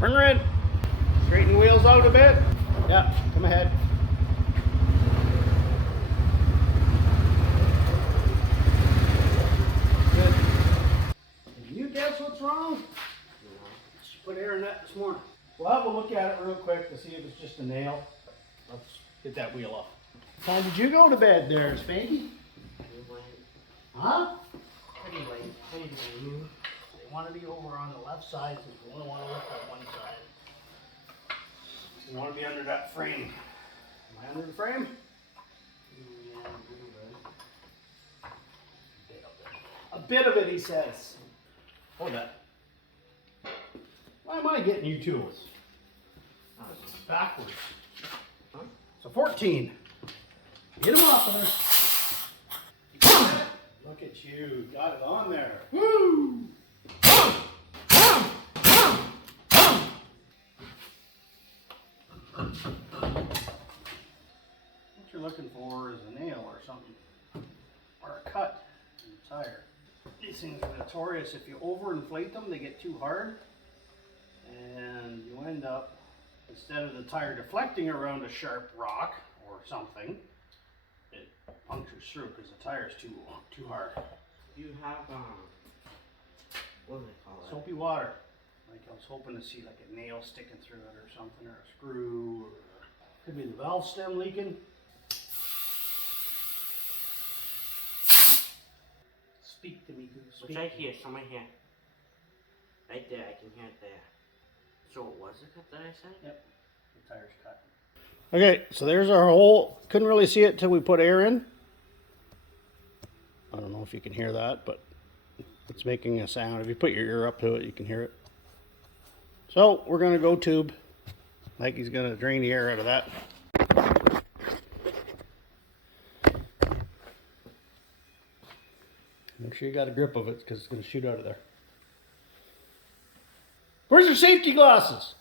Turn red. Straighten the wheels out a bit. Yeah, come ahead. Good. Can you guess what's wrong? Just put air in that this morning. We'll have a look at it real quick to see if it's just a nail. Let's get that wheel off. What time did you go to bed there, Spanky? Huh? Pretty late. They want to be over on the left side since we only want to look at one side. We want to be under that frame. Am I under the frame? Yeah, A bit of it, he says. Hold that. Why am I getting you tools? Oh, it's backwards. Huh? So 14. Get them off of there. Look at you. Got it on there. Woo! What you're looking for is a nail or something. Or a cut in the tire. These things are notorious. If you overinflate them, they get too hard. And you end up, instead of the tire deflecting around a sharp rock or something, it punctures through because the tire is too hard. You have, what do they call it? Soapy water. Like I was hoping to see like a nail sticking through it or something, or a screw, or could be the valve stem leaking. Speak to me, Goose. It's right here, somewhere here. Right there, I can hear it there. So it was a cut that I said? Yep, the tire's cut. Okay, so there's our hole. Couldn't really see it till we put air in. I don't know if you can hear that, but it's making a sound. If you put your ear up to it, you can hear it. So we're gonna go tube. Mikey's gonna drain the air out of that. Make sure you got a grip of it because it's gonna shoot out of there. Where's your safety glasses?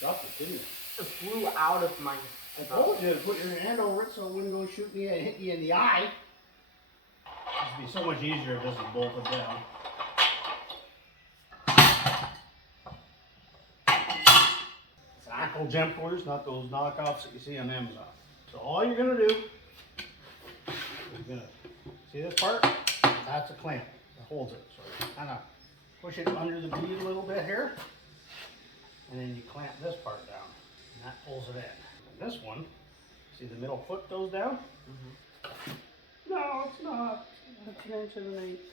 Dropped it, didn't you? It flew out of my... I told you to put your hand over it so it wouldn't go shoot me and hit you in the eye. It'd be so much easier if this was bolted down. It's ankle jamplers, not those knockoffs that you see on Amazon. So all you're gonna do is see this part? That's a clamp that holds it. So you kind of push it under the bead a little bit here, and then you clamp this part down, and that pulls it in. And this one, see the middle foot goes down? Mm-hmm. No, it's not. It's an inch and an eighth.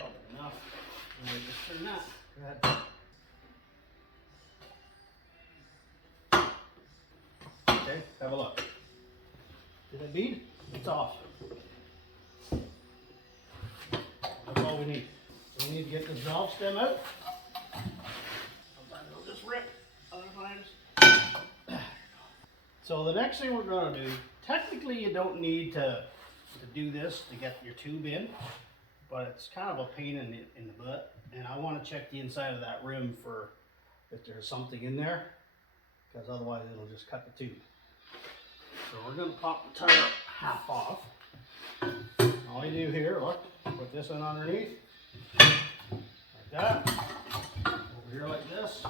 Oh, enough. And we just turn that. Go ahead. Okay, have a look. See that bead? It's off. That's all we need. So we need to get the valve stem out. Sometimes it'll just rip. Other times. So the next thing we're going to do, technically you don't need to do this to get your tube in, but it's kind of a pain in the butt. And I want to check the inside of that rim for if there's something in there, because otherwise it'll just cut the tube. So we're going to pop the tire half off. All you do here, look, put this in underneath, like that, over here like this,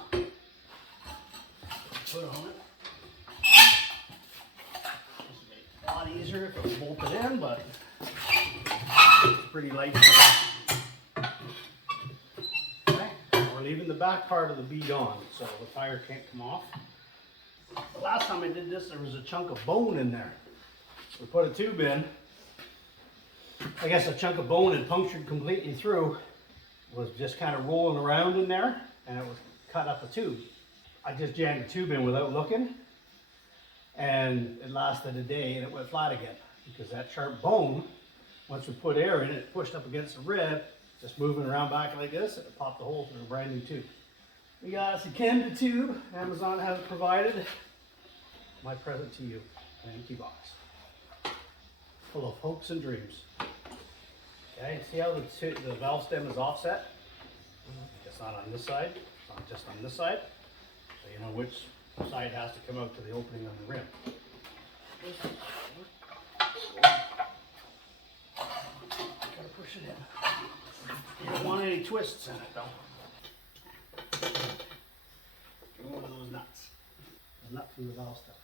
put on it. This would make it a lot easier if it was bolted in, but it's pretty light. Okay, we're leaving the back part of the bead on, so the tire can't come off. The last time I did this, there was a chunk of bone in there. We put a tube in. I guess a chunk of bone had punctured completely through. It was just kind of rolling around in there, and it was cut up a tube. I just jammed the tube in without looking, and it lasted a day, and it went flat again. Because that sharp bone, once we put air in it, it pushed up against the rib, just moving around back like this, and it popped a hole through a brand new tube. We got us a Canada tube. Amazon has provided. My present to you, an empty box full of hopes and dreams. Okay, see how the valve stem is offset? It's not on this side, it's not just on this side. So you know which side has to come out to the opening on the rim. Gotta push it in. You don't want any twists in it though. One of those nuts. The nut from the valve stem.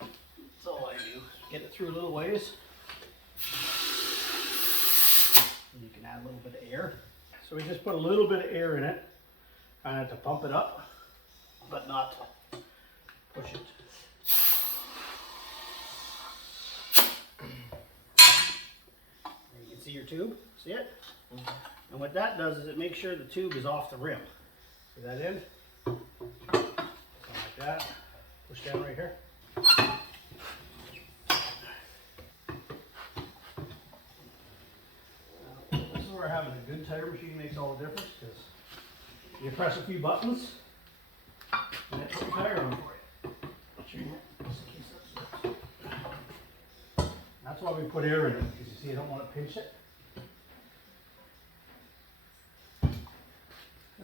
That's all I do. Get it through a little ways. And you can add a little bit of air. So we just put a little bit of air in it, kind of to pump it up, but not to push it. There you can see your tube. See it? And what that does is it makes sure the tube is off the rim. See that end? Something like that. Push down right here. This is where having a good tire machine makes all the difference, because you press a few buttons and it puts the tire on for you. That's why we put air in it, because you see I don't want to pinch it.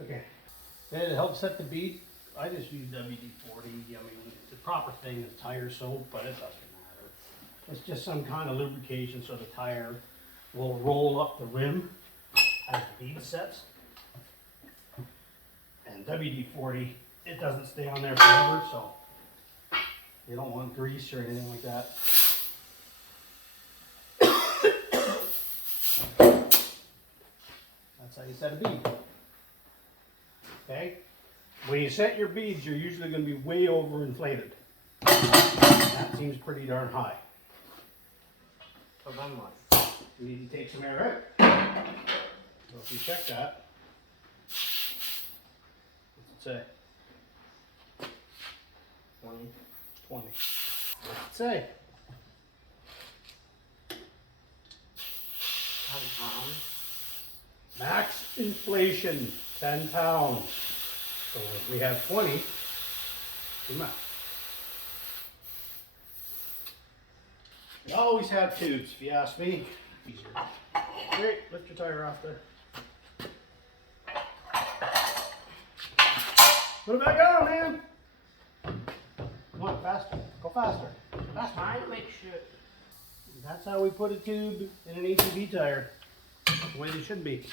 Okay. Then it helps set the bead. I just use WD-40. I mean, the proper thing is tire soap, but it doesn't matter. It's just some kind of lubrication so the tire will roll up the rim as the bead sets. And WD-40, it doesn't stay on there forever, so you don't want grease or anything like that. That's how you set a bead. Okay? When you set your beads, you're usually going to be way over inflated. That seems pretty darn high. So then what? You need to take some air out. So if you check that, what's it say? 20. 20. What's it say? £10. Max inflation, 10 pounds. So if we have 20, come on. You always have tubes, if you ask me. Easier. Great, lift your tire off there. Put it back on, man. Come on, faster. Go faster. Faster. Trying to make sure. That's how we put a tube in an ATV tire. The way they should be.